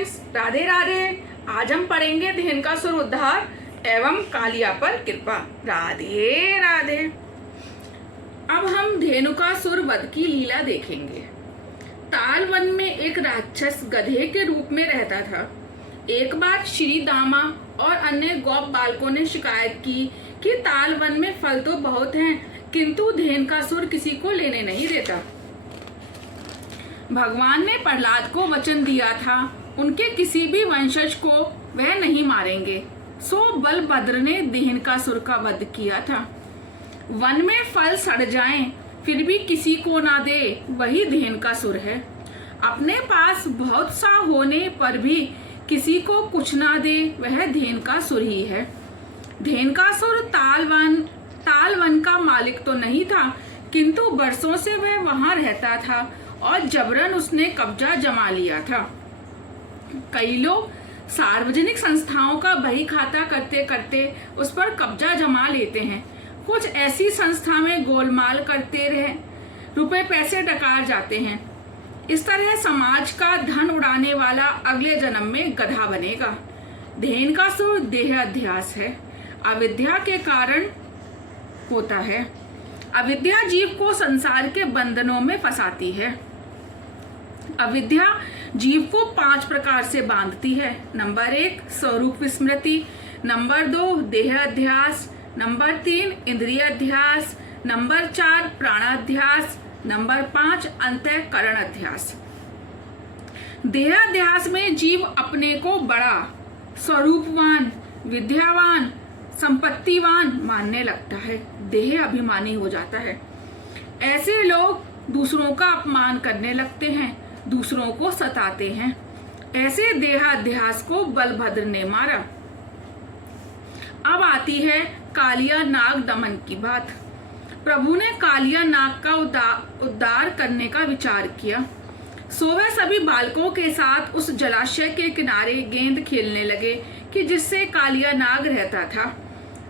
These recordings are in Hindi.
फ्रेंड्स, राधे राधे। आज हम पढ़ेंगे धेनुकासुर उद्धार एवं कालिया पर कृपा। राधे राधे। अब हम धेनुकासुर वध की लीला देखेंगे। तालवन में एक राक्षस गधे के रूप में रहता था। एक बार श्री दामा और अन्य गोप बालकों ने शिकायत की कि तालवन में फल तो बहुत हैं, किंतु धेनुकासुर किसी को लेने नहीं देता। भगवान ने प्रहलाद को वचन दिया था, उनके किसी भी वंशज को वह नहीं मारेंगे। सो बलभद्र ने धेनुकासुर का वध किया था। वन में फल सड़ जाएं, फिर भी किसी को ना दे, वही धेनुकासुर है। अपने पास बहुत सा होने पर भी किसी को कुछ ना दे, वह धेनुकासुर ही है। धेनुकासुर तालवन का मालिक तो नहीं था, किंतु बरसों से वह वहां रहता था और जबरन उसने कब्जा जमा लिया था। कई लोग सार्वजनिक संस्थाओं का बही खाता करते करते उस पर कब्जा जमा लेते हैं। कुछ ऐसी संस्था में गोलमाल करते रहे रुपए पैसे डकार जाते हैं। इस तरह समाज का धन उड़ाने वाला अगले जन्म में गधा बनेगा। धेनुकासुर देह अध्यास है, अविद्या के कारण होता है। अविद्या जीव को संसार के बंधनों में फंसाती है। अविद्या जीव को 5 प्रकार से बांधती है। नंबर 1 स्वरूप विस्मृति, नंबर 2 देह अध्यास, नंबर 3 इंद्रिय अध्यास, नंबर 4 प्राणाध्यास, नंबर 5 अंतःकरण अध्यास। देह अध्यास में जीव अपने को बड़ा, स्वरूपवान, विद्यावान, संपत्तिवान मानने लगता है, देह अभिमानी हो जाता है। ऐसे लोग दूसरों का अपमान करने लगते हैं, दूसरों को सताते हैं। ऐसे देहाध्यास को बलभद्र ने मारा। अब आती है कालिया नाग दमन की बात। प्रभु ने कालिया नाग का उद्धार करने का विचार किया। सो वह सभी बालकों के साथ उस जलाशय के किनारे गेंद खेलने लगे कि जिससे कालिया नाग रहता था।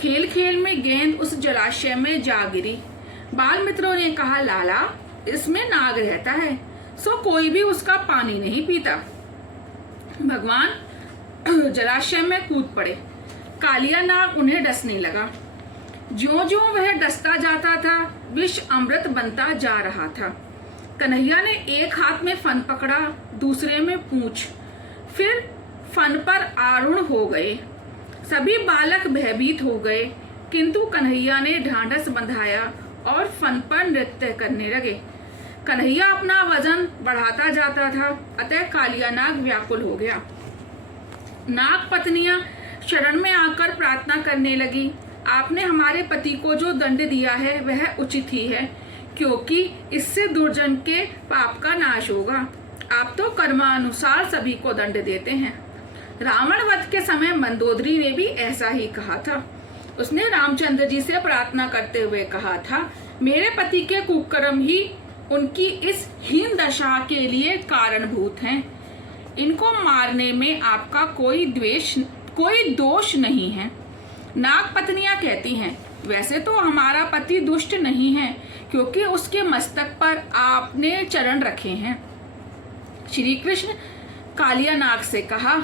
खेल खेल में गेंद उस जलाशय में जा गिरी। बाल मित्रों ने कहा, लाला इसमें नाग रहता है, सो कोई भी उसका पानी नहीं पीता। भगवान जलाशय में कूद पड़े। कालिया नाग उन्हें डसने लगा। ज्यों-ज्यों वह डसता जाता था, विष अमृत बनता जा रहा था। कन्हैया ने एक हाथ में फन पकड़ा, दूसरे में पूंछ, फिर फन पर आरूढ़ हो गए। सभी बालक भयभीत हो गए, किंतु कन्हैया ने ढांढस बंधाया और फन पर नृत्य करने लगे। कन्हैया अपना वजन बढ़ाता जाता था, अतः कालिया नाग व्याकुल हो गया। नाग पत्नियां शरण में आकर प्रार्थना करने लगी, आपने हमारे पति को जो दंड दिया है वह उचित ही है, क्योंकि इससे दुर्जन के पाप का नाश होगा। आप तो कर्मानुसार सभी को दंड देते हैं। रावण वध के समय मंदोदरी ने भी ऐसा ही कहा था। उसने रामचंद्र जी से प्रार्थना करते हुए कहा था, मेरे पति के कुकर्म ही उनकी इस हीन दशा के लिए कारणभूत हैं। इनको मारने में आपका कोई दोष नहीं है। नाग पत्नियां कहती हैं, वैसे तो हमारा पति दुष्ट नहीं है, क्योंकि उसके मस्तक पर आपने चरण रखे हैं। श्री कृष्ण कालिया नाग से कहा,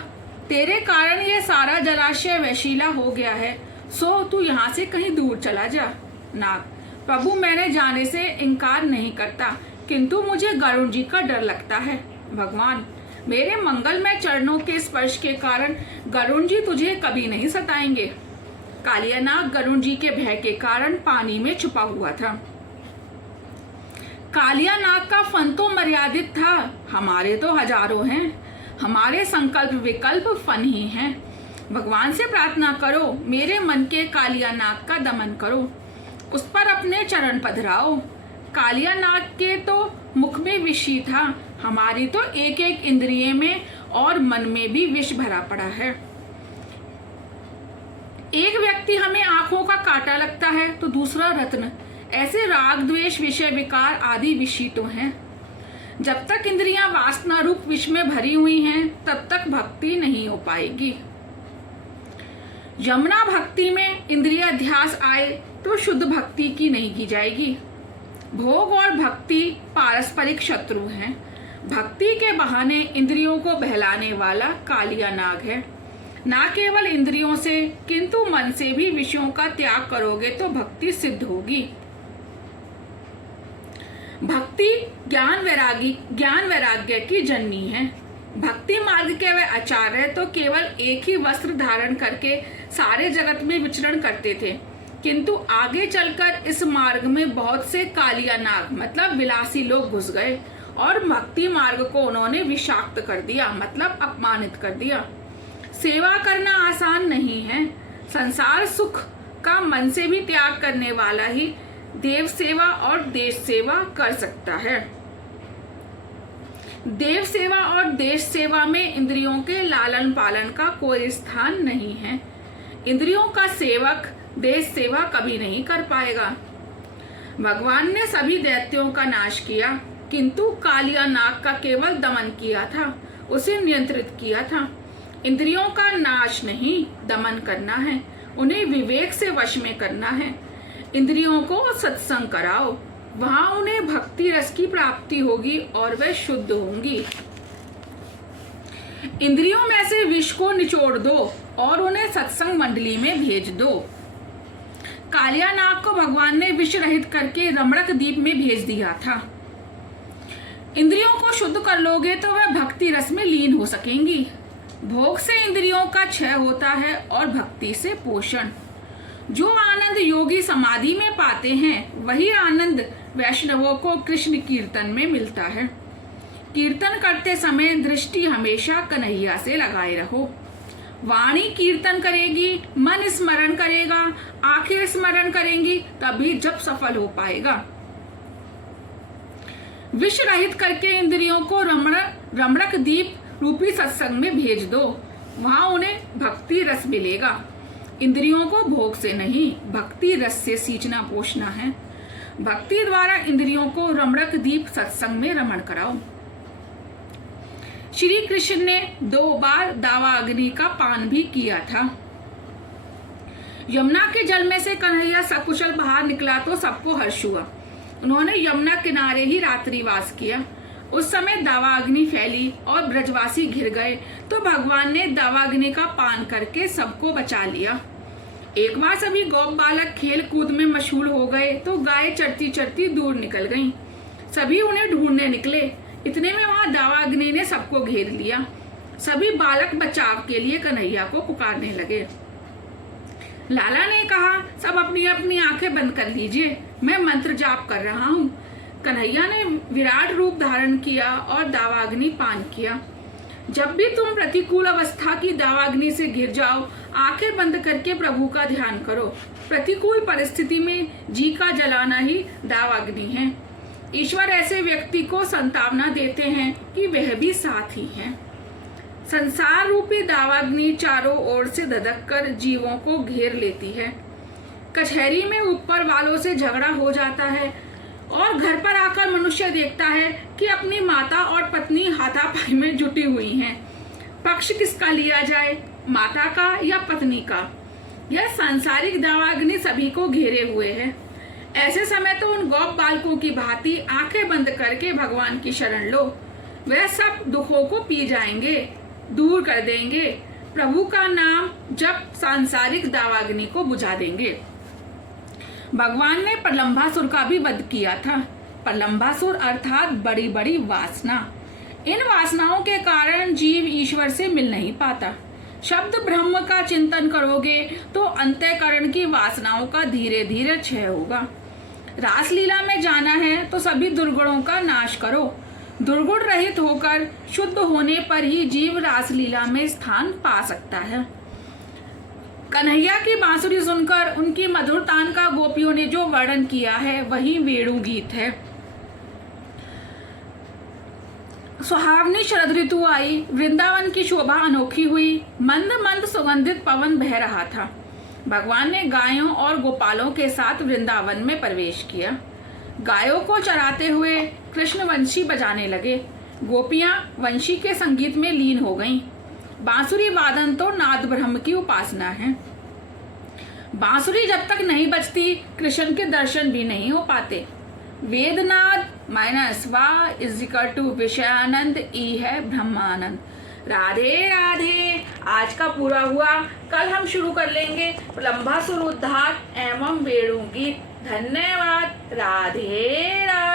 तेरे कारण ये सारा जलाशय वैशीला हो गया है, सो तू यहाँ से कहीं दूर चला जा। नाग, प्रभु मैंने जाने से इनकार नहीं करता, किंतु मुझे गरुण जी का डर लगता है। भगवान, मेरे मंगलमय चरणों के स्पर्श के कारण गरुण जी तुझे कभी नहीं सताएंगे। कालिया नाग गरुण जी के भय के कारण पानी में छुपा हुआ था। कालिया नाग का फन तो मर्यादित था, हमारे तो हजारों हैं। हमारे संकल्प विकल्प फन ही हैं। भगवान से प्रार्थना करो, मेरे मन के कालिया नाग का दमन करो, उस पर अपने चरण पधराओ। कालिया नाग के तो मुख में विष ही था, हमारी तो एक एक इंद्रिय में और मन में भी विष भरा पड़ा है। एक व्यक्ति हमें आंखों का कांटा लगता है तो दूसरा रत्न। ऐसे राग द्वेष विषय विकार आदि विषय तो हैं। जब तक इंद्रियां वासना रूप विष में भरी हुई हैं, तब तक भक्ति नहीं हो पाएगी। यमुना भक्ति में इंद्रिय अध्यास आए तो शुद्ध भक्ति की नहीं की जाएगी। भोग और भक्ति पारस्परिक शत्रु हैं। भक्ति के बहाने इंद्रियों को बहलाने वाला कालिया नाग है। ना केवल इंद्रियों से किंतु मन से भी विषयों का त्याग करोगे तो भक्ति सिद्ध होगी। भक्ति ज्ञान वैराग्य की जननी है। भक्ति मार्ग के वे आचार्य तो केवल एक ही वस्त्र धारण करके सारे जगत में विचरण करते थे, किंतु आगे चलकर इस मार्ग में बहुत से कालिया नाग मतलब विलासी लोग घुस गए और भक्ति मार्ग को उन्होंने विषाक्त कर दिया, मतलब अपमानित कर दिया। सेवा करना आसान नहीं है। संसार सुख का मन से भी त्याग करने वाला ही देव सेवा और देश सेवा कर सकता है। देव सेवा और देश सेवा में इंद्रियों के लालन पालन का कोई स्थान नहीं है। इंद्रियों का सेवक देश सेवा कभी नहीं कर पाएगा। भगवान ने सभी दैत्यों का नाश किया, किंतु कालिया नाग का केवल दमन किया था, उसे नियंत्रित किया था। इंद्रियों का नाश नहीं, दमन करना है, उन्हें विवेक से वश में करना है। इंद्रियों को सत्संग कराओ, वहां उन्हें भक्ति रस की प्राप्ति होगी और वे शुद्ध होंगी। इंद्रियों में से विष को निचोड़ दो और उन्हें सत्संग मंडली में भेज दो। कालिया नाग को भगवान ने विष रहित करके रमणक द्वीप में भेज दिया था। इंद्रियों को शुद्ध कर लोगे तो वह भक्ति रस में लीन हो सकेंगी। भोग से इंद्रियों का क्षय होता है और भक्ति से पोषण। जो आनंद योगी समाधि में पाते हैं वही आनंद वैष्णवों को कृष्ण कीर्तन में मिलता है। कीर्तन करते समय दृष्टि हमेशा कन्हैया से लगाए रहो। वाणी कीर्तन करेगी, मन स्मरण करेगा, आंखें स्मरण करेंगी, तभी जब सफल हो पाएगा। विष रहित करके इंद्रियों को रमणक द्वीप रूपी सत्संग में भेज दो, वहां उन्हें भक्ति रस मिलेगा। इंद्रियों को भोग से नहीं, भक्ति रस से सींचना पोषना है। भक्ति द्वारा इंद्रियों को रमणक द्वीप सत्संग में रमण कराओ। श्री कृष्ण ने 2 बार दावाग्नि का पान भी किया था। यमुना के जल में से कन्हैया सकुशल बाहर निकला तो सबको हर्ष हुआ। उन्होंने यमुना किनारे ही रात्रिवास किया। उस समय दावाग्नि फैली और ब्रजवासी घिर गए तो भगवान ने दावाग्नि का पान करके सबको बचा लिया। एक बार सभी गोप बालक खेल कूद में मशगूल हो गए तो गाय चरती चरती दूर निकल गईं। सभी उन्हें ढूंढने निकले। इतने में वहां दावाग्नि ने सबको घेर लिया। सभी बालक बचाव के लिए कन्हैया को पुकारने लगे। लाला ने कहा, सब अपनी अपनी आंखें बंद कर लीजिए, मैं मंत्र जाप कर रहा हूँ। कन्हैया ने विराट रूप धारण किया और दावाग्नि पान किया। जब भी तुम प्रतिकूल अवस्था की दावाग्नि से घिर जाओ, आंखें बंद करके प्रभु का ध्यान करो। प्रतिकूल परिस्थिति में जी का जलाना ही दावाग्नि है। ईश्वर ऐसे व्यक्ति को संतावना देते हैं कि वह भी साथ ही है। संसार रूपी दावाग्नि चारों ओर से धधक कर जीवों को घेर लेती है। कचहरी में ऊपर वालों से झगड़ा हो जाता है और घर पर आकर मनुष्य देखता है कि अपनी माता और पत्नी हाथापाई में जुटी हुई हैं। पक्ष किसका लिया जाए, माता का या पत्नी का? यह सांसारिक दावाग्नि सभी को घेरे हुए है। ऐसे समय तो उन गोप बालकों की भांति आंखें बंद करके भगवान की शरण लो। वह सब दुखों को पी जाएंगे, दूर कर देंगे। प्रभु का नाम जब सांसारिक दावाग्नि को बुझा देंगे। भगवान ने प्रलंबासुर का भी वध किया था। प्रलंबासुर अर्थात बड़ी बड़ी वासना। इन वासनाओं के कारण जीव ईश्वर से मिल नहीं पाता। शब्द ब्रह्म का चिंतन करोगे तो अंतःकरण की वासनाओं का धीरे धीरे क्षय होगा। रासलीला में जाना है तो सभी दुर्गुणों का नाश करो। दुर्गुण रहित होकर शुद्ध होने पर ही जीव रासलीला में स्थान पा सकता है। कन्हैया की बांसुरी सुनकर उनकी मधुर तान का गोपियों ने जो वर्णन किया है वही वेणु गीत है। सुहावनी शरद ऋतु आई, वृंदावन की शोभा अनोखी हुई। मंद मंद सुगंधित पवन बह रहा था। भगवान ने गायों और गोपालों के साथ वृंदावन में प्रवेश किया। गायों को चराते हुए कृष्ण वंशी बजाने लगे। गोपियां वंशी के संगीत में लीन हो गईं। बांसुरी वादन तो नाद ब्रह्म की उपासना है। बांसुरी जब तक नहीं बजती कृष्ण के दर्शन भी नहीं हो पाते। वेदनाद माइनस वा इज इक्वल टू विषयानंद ई है ब्रह्मानंद। राधे राधे। आज का पूरा हुआ, कल हम शुरू कर लेंगे लंबा सुर उद्धार एवं वेणु गीत। धन्यवाद। राधे राधे।